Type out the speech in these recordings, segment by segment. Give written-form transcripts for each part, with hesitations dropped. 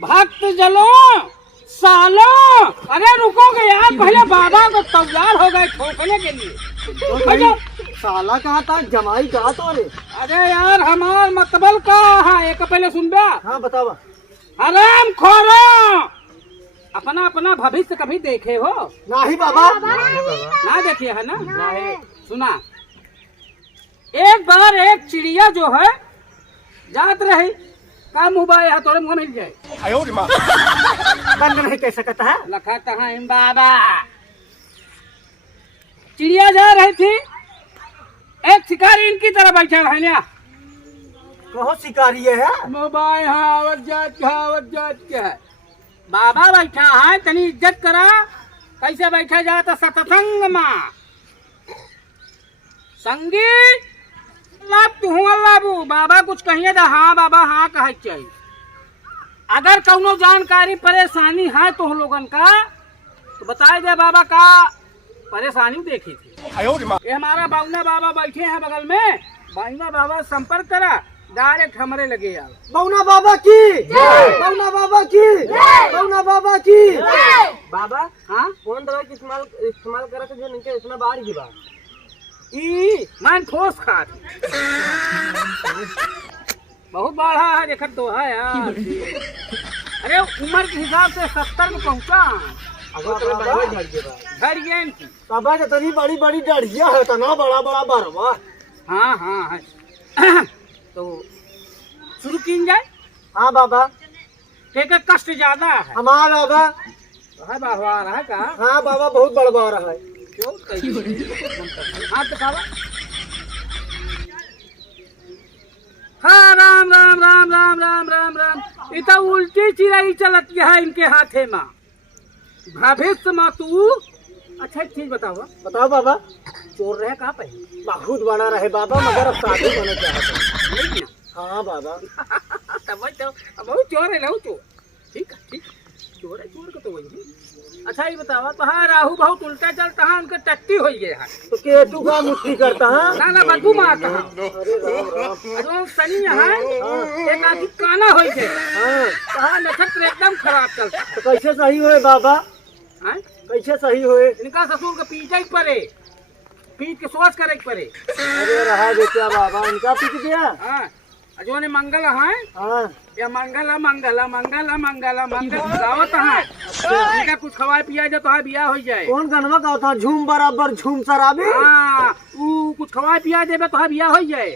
भक्त जलो सालो। अरे रुकोगे यार, पहले बाबा को तैयार हो गए ठोकने के लिए। तो साला कहा था, जमाई कहा तो। अरे यार हमार मतबल का है, एक पहले सुन बे। हाँ बतावा। हराम खोरो, अपना अपना भविष्य कभी देखे हो? नहीं बाबा। ना देखिए है ना? नहीं। सुना, एक बार एक चिड़िया जो है जात रही, का मुँह है तोरे मुँह मिल जाए। बंद नहीं कह सकता है। लखा तहाँ बाबा। चिड़िया जा रही थी, एक शिकारी इनकी तरह बैठा है ना। कहो शिकारी है? मोबाइल हाँ आवत जात क्या है। बाबा बैठा है, तनी इज्जत करा। कैसे बैठा जाता सतसंग माँ संगीत लाभ तू लाभू। बाबा कुछ कहिए तो हाँ बाबा हाँ कहे चाहिए। अगर कौनो जानकारी परेशानी है तो लोगन का तो बताए दे बाबा का परेशानी देखी थी। ये हमारा बाउना बाबा बैठे हैं बगल में। बाउना बाबा संपर्क करा, डायरेक्ट हमारे लगे यार। बौना बाबा की, बौना बाबा की, बौना बाबा की। बाबा हाँ कौन दवाई की इस्तेमाल करा था जो नीचे इतना बाहर गिरा? मान ठोस खात बहुत बड़ा है, देखत तो है यार। अरे उम्र के हिसाब से 70 में पहुँचा। बाबा इतनी बड़ी बड़ी दाढ़िया है, तना बड़ा बड़ा बरवा। हाँ हाँ है। तो शुरू की जाए। हाँ बाबा। ठीक है, कष्ट ज्यादा है हमारा बाबा। बढ़वा रहा है का? हाँ बाबा बहुत बढ़वा रहा है। क्यों? हाँ तो खावा। हाँ राम राम राम राम राम राम राम। इतना उल्टी चिड़ाई चलत है इनके हाथे में। भविष्य में तू अच्छा एक चीज बताओ। बताओ बाबा। चोर रहे कहाँ पे? बहुत बड़ा रहे बाबा, मगर अब साधु बने चाहते। हाँ बाबा। तब तो बहुत चोर है लहू चोर। ठीक है ठीक, चोर है, चोर का तो वही। अच्छा ये बतावा तो हाँ राहु बहुत उल्टा चलता है, उनके टट्टी हो गए है। तो केतु का मुक्ति करता है? ना ना बदबू मारता है। अरे राम राम। जो शनि है एक आदमी काना हो गए। कहाँ नक्षत्र एकदम खराब चलता। तो कैसे सही हुए बाबा? कैसे सही हुए? इनका ससुर के पीछे पड़े, पीठ के सोच करे पड़े। अरे रहा बेटा बाबा, उनका पीछ दिया। हाँ जो ने मंगल है। हाँ या मंगल मंगल मंगल मंगल मंगल गावत है। इनका कुछ खवाए पिया जाए तो बियाह हो जाए। कौन गनवा का था? झूम बराबर झूम शराबी। हाँ वो कुछ खवाए पिया जाए तो बियाह हो जाए।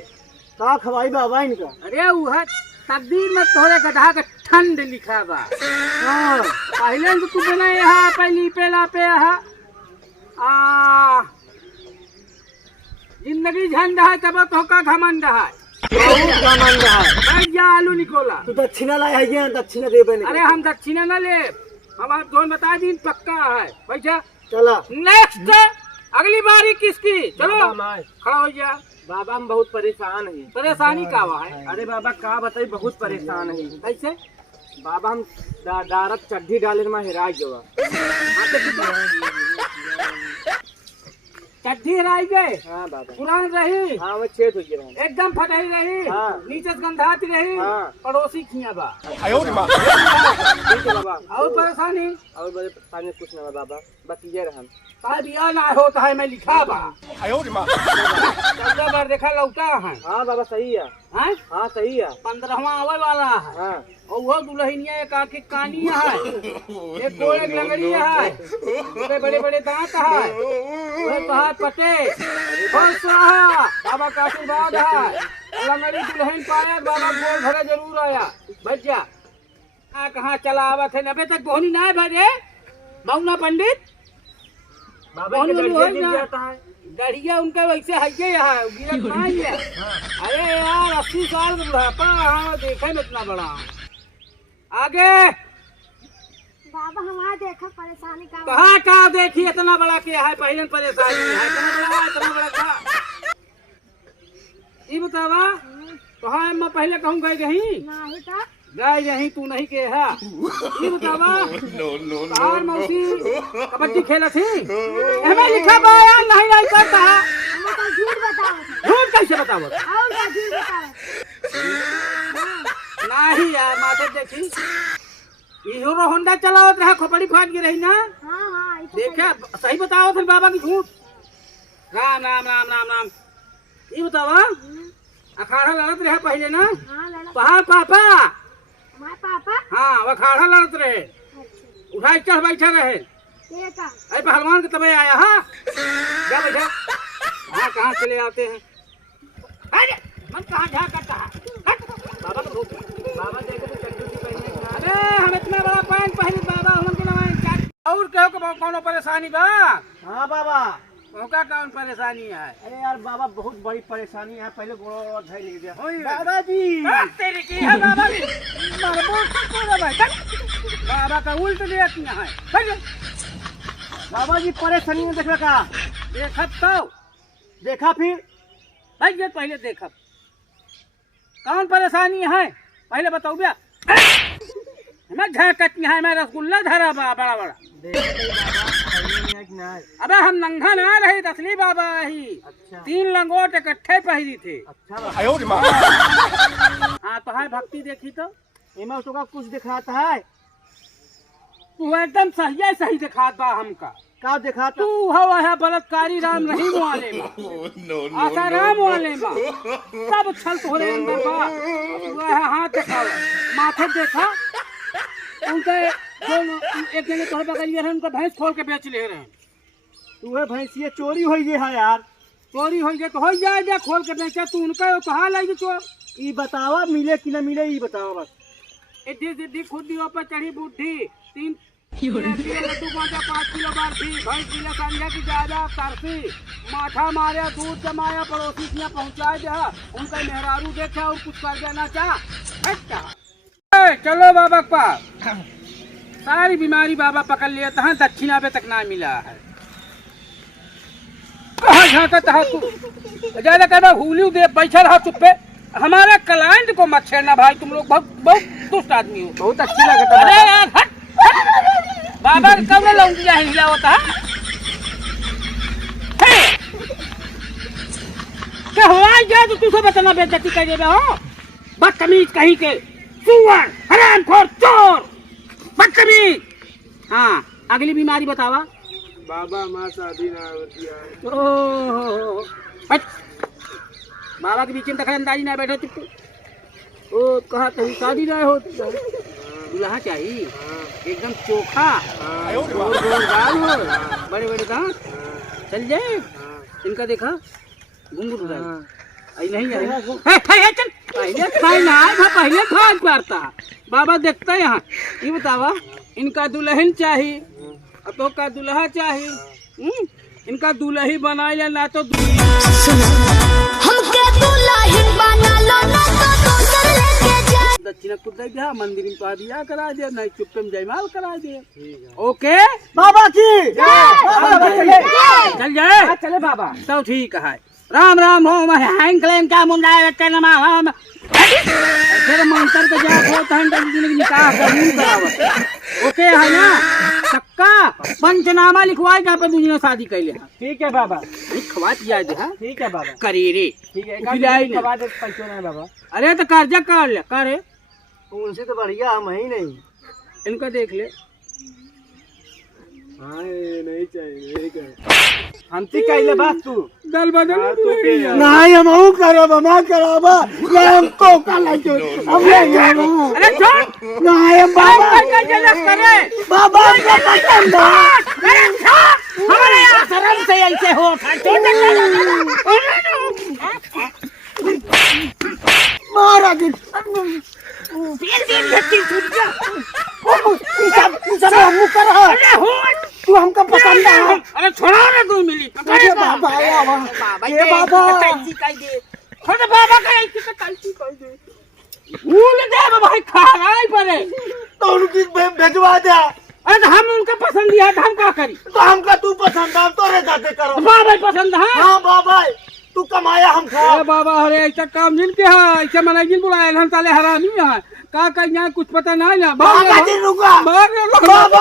का खवाई बाबा इनका? अरे वो है तकदीर में तोहरे गधा का ठंड लिखा बा। हाँ पहले तो तू बना यहाँ पहली पेला पे यहाँ जिंदगी झंड है तब तो का घमंड है। घमंड है। जा आलू निकोला। तू दक्षिणा लाए है ये, दक्षिणा दे बने। अरे हम दक्षिणा न ले, हमारा दोन बता दिन पक्का है। भैया चला नेक्स्ट अगली बारी किसकी? चलो खड़ा हो जा। बाबा हम बहुत परेशान है। परेशानी का हुआ है? अरे बाबा का बताई, बहुत परेशान है। कैसे? बाबा हम डायरेक्ट चड्ढी डाले में हेरा गया। चड्ढी हराई गए? हाँ बाबा। पुरान रही? हाँ वो छेद हो गया। एकदम फटाई रही? हाँ। नीचे से गंधाती रही? हाँ। पड़ोसी खिया बा। ठीक है बाबा। और परेशानी? और बड़े परेशानी कुछ ना बाबा, बस ये रहा। बिया ना होता है मैं लिखा बा। चौदह बार देखा लौटा है। हाँ बाबा सही है। हैं? हाँ सही है। 15वां आवे वाला है। हाँ और वो दुल्हनिया एक आँख की कानी है, एक गोड़ एक लंगड़ी है, बड़े बड़े बड़े दांत है, वह कहा पटे बाबा का आशीर्वाद है। लंगड़ी दुल्हन पाया बाबा गोड़ भरा जरूर आया। भैया कहाँ चला आवत है? अबे तक बोहनी ना भरे बहुना पंडित। बाबा के दर्जे गिर जाता है। गढ़िया उनका वैसे है यहाँ गिरत नहीं है। अरे यार 80 साल का बुढ़ापा हाँ देखा में इतना बड़ा। आगे बाबा हमारा देखा परेशानी का। कहाँ कहाँ देखी इतना बड़ा क्या है? पहले परेशानी है इतना बड़ा था। ये बतावा तो हाँ मैं पहले कहूँ गई रही नहीं था गए यही तू नहीं के है। ये बतावा तार मौसी कबड्डी खेला थी हमें लिखा पाया नहीं नहीं करता है। हमें तो झूठ बताओ। झूठ कैसे बताओ? और क्या झूठ बताओ? नहीं यार माथे देखी हीरो होंडा चलावत रहा, खोपड़ी फाट गई रही ना। हाँ हाँ ये तो देखा सही बताओ थे बाबा की झूठ। राम राम राम राम राम। ये बतावा अखाड़ा लड़त रहे पहले ना। हाँ लड़ा पहाड़ पापा। हमारे पापा। हाँ वो अखाड़ा लड़त रहे, अच्छा उठा चढ़ बैठा रहे। ये का अरे पहलवान के तबे आया। हाँ क्या बैठा। हाँ कहाँ चले आते हैं। अरे मन कहाँ जा करता है। हट। बाबा को धोखे। बाबा देखे तो चड्डी सी पहनने का। अरे हम इतना बड़ा पैंट पहने बाबा हम के नवाए क्या। और कहो कि कौन परेशानी बा। हाँ बाबा। मौका कौन परेशानी है। अरे यार बाबा बहुत बड़ी परेशानी है, पहले गोड़ धर ले गया। होई। दादाजी तेरी की है बाबा की। मरबूत से पूरा भाई। बाबा का उल्ट दिया किया है। चल। बाबा जी परेशानी में देखा का देखत तो देखा फिर भाई ये पहले देखब कौन परेशानी है पहले बताओ भैया। मैं झकत है, मैं रसगुल्ला धरा बा बड़ा बड़ा। अबे हम नंगा ना रहे असली बाबा ही। अच्छा 3 लंगोट इकट्ठे पहरी थे। अच्छा हाँ तो है भक्ति देखी तो इमा तो का कुछ दिखाता है। तू एकदम सही सही दिखात बा हमका। का दिखाता तू हवा है बलात्कारी राम रहीम वाले में, आशा राम वाले में सब छल तोहरे अंदर बा। तू है हाथ देखा, माथे देखा, उनके जो एक जने तोहरे बगलिए रहे उनका भैंस खोल के बेच ले रहे। तू है भैंसिया चोरी हो गई है यार। चोरी हो गई तो हो जाए खोल के बेचा तू उनका कहा लागी चोर। ये बतावा मिले कि न मिले, ये बतावा बस। इड्डी सिद्धि खुदियों पर चढ़ी बुद्धि 3 किलो लड्डू 5 किलो बर्फी, भैंस किलो संझा की ज्यादा तरसी, माथा मारे दूध जमाया पड़ोसी के यहाँ पहुँचा दे, उनका मेहरारू देखा और कुछ कर देना चाह। चलो बाबा के पास। सारी बीमारी बाबा पकड़ लिया था, दक्षिणा पे तक ना मिला है। कहाँ झांकत है तू। ज्यादा कहना हुलियो दे बैठा रहा चुप्पे। हमारे क्लाइंट को मत छेड़ना भाई, तुम लोग बहुत बहुत दुष्ट आदमी हो। बहुत अच्छी लगता अरे यार हट, हट। बाबा कब लौंगिया हिला होता है। क्या हुआ क्या तो तुझे बचना बेइज्जती कर दे रहे हो। बदतमीज कहीं के, सुअर, हरामखोर, चोर, बदतमीज। हाँ अगली बीमारी बतावा। बाबा माँ शादी ना होती है। ओह हट। बाबा के बीच में दखल अंदाजी ना बैठे चुप। ओ कहा तो शादी ना होती है। दूल्हा चाहिए एकदम चोखा, गोल गोल गाल हो, बड़े बड़े दांत, चल जाए। इनका देखा घुंघरू उड़ाई नहीं है। चल पहले खाए ना पहले खाद करता बाबा देखता है यहाँ। ये बतावा इनका दुल्हन चाहिए तो का दुल्हा चाहिए। इनका दुल्ही बनाया ना तो दक्षिणा कुछ दिया मंदिर में तो दिया करा दिया, नहीं चुप्पे में जयमाल करा दिया। ओके बाबा की चल जाए। चले बाबा। तो ठीक है। राम राम हो हैंकलेन का मुंडा नमा फिर मंत्र के जा निकाह कबूल करावत। ओके है ना सक्का पंचनामा लिखवाए जहाँ पे दूसरी शादी कर ले। ठीक है बाबा। लिखवा दिया है। ठीक है बाबा। करी रे ठीक है पैसों नहीं बाबा। अरे तो कर्जा कर ले करे उनसे तो बढ़िया हम ही नहीं। इनका देख ले। हाँ नहीं चाहिए हम ती कहले बात तू दल बदल नहीं हम हूँ करो बमा करो बा हम तो कल हम नहीं। अरे छोड़ नहीं हम बाबा का जलस करे बाबा को पसंद अरे हमारे यहाँ शर्म से ऐसे हो मारा दिन सब हम कर तू हमको पसंद है। अरे छोड़ो ना तू मिली बाबा आया बाबा ये बाबा कैसी कह दे छोटे बाबा का ऐसी तो कैसी कह दे भूल दे भाई खा रहा पड़े तो उनकी भेजवा दे। अरे तो हम उनका पसंद दिया था हम क्या करी। तो हमका तू पसंद है तो रे जाते करो। बाबा पसंद है। हाँ बाबा तू कमाया हम खा। अरे बाबा अरे ऐसा काम जिन के है ऐसे मना जिन बुलाए हम ताले हरामी है का यहाँ कुछ पता नहीं ना बाबा जी रुका बाबा